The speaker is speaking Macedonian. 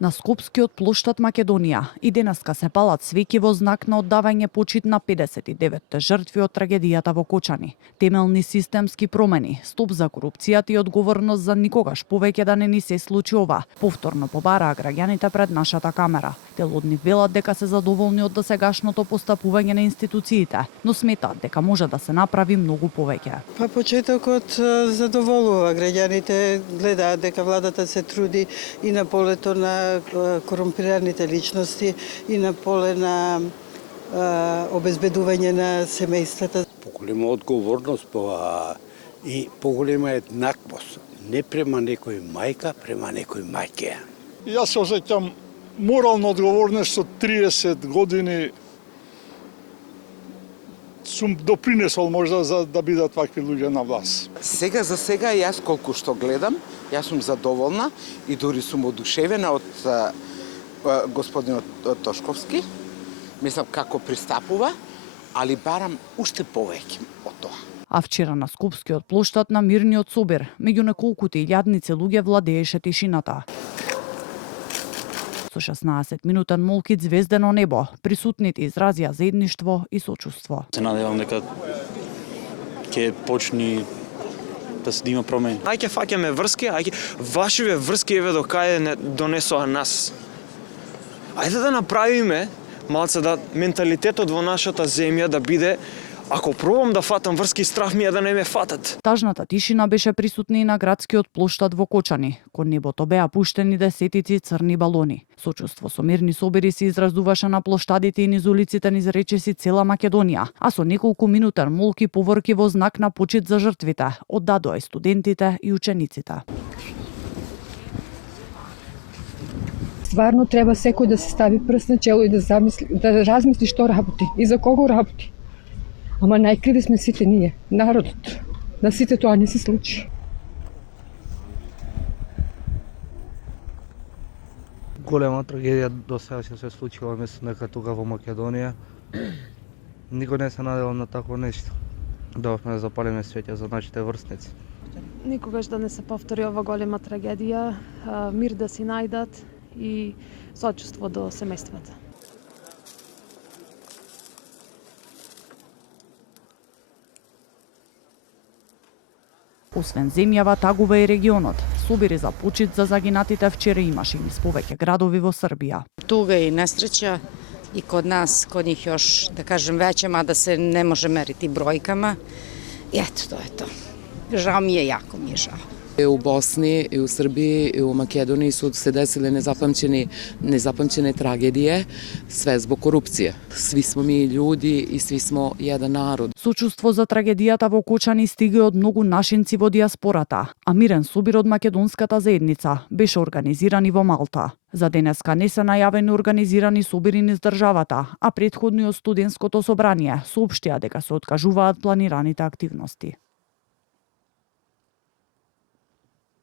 На Скопскиот плоштад Македонија и денеска се палат свеќи во знак на оддавање почит на 59 жртви од трагедијата во Кочани. Темелни системски промени, стоп за корупцијата и одговорност за никогаш повеќе да не ни се случи ова, повторно побараа граѓаните пред нашата камера. Дел од нив велат дека се задоволни од досегашното постапување на институциите, но сметаат дека може да се направи многу повеќе. Па почетокот задоволува граѓаните, гледаат дека владата се труди и на полето на корумпираните личности и на поле на обезбедување на семејствата. Поголема одговорност и поголема еднаквост, не према некој мајка, према некој мајке. Јас се осеќам морално одговорен со 30 години сум допринесол можда за да бидат вакви луѓе на власт. Сега за сега јас колку што гледам, јас сум задоволна и дури сум одушевена од господинот Тошковски. Мислам како пристапува, али барам уште повеќе од тоа. А вчера на Скопскиот плоштад на мирниот собир, меѓу неколкуте илјадници луѓе владееше тишината. Со 16-минутен молкит звездено небо, присутните изразија заедништво и сочувство. Се надевам дека ќе почни да се има промени. Ајде фаќаме врски, вашиве врски еве до каде не донесоа нас. Ајде да направиме малце да менталитетот во нашата земја да биде ако пробам да фатам врски, страх ми е да не ме фатат. Тажната тишина беше присутна и на градскиот плоштад во Кочани. Кон небото беа пуштени десетици црни балони. Сочувство со мирни собири се изразуваше на плоштадите и низ улиците низ речиси цела Македонија, а со неколку минутен молк и поворки во знак на почит за жртвите оддадоа и студентите и учениците. Стварно треба секој да се стави прст на чело и да размисли што работи и за кого работи. Ама најкриви сме сите ние, народот. На сите тоа не се случи. Голема трагедија до сега се случила, мислам дека тука во Македонија. Никој не се наделал на такво нешто. Дојавме да запалиме свеќе за нашите врсници. Никогаш да не се повтори ова голема трагедија, мир да си најдат и сочувство до семејствата. Освен земјава, тагува и регионот. Собири за почит за загинатите вчера имаше и низ повеќе градови во Србија. Туга и несреќа и код нас, код них још, да кажем, веќе, мада се не може мерити бројкама. И ето, тоа е тоа. Жал ми е, јако ми е жал. И у Босни, и у Србiji, i u Makedoniji su se desile nezapamćene tragedije, sve zbog korupcije. Svi smo mi ljudi i svi smo jedan narod. Сочувство за трагедијата во Кочани стига од многу нашинци во диаспората, а мирен собир од македонската заедница беше организиран и во Малта. За денеска не се најавени организирани собири низ државата, а претходно студентското собрание соопштија дека се откажуваат планираните активности.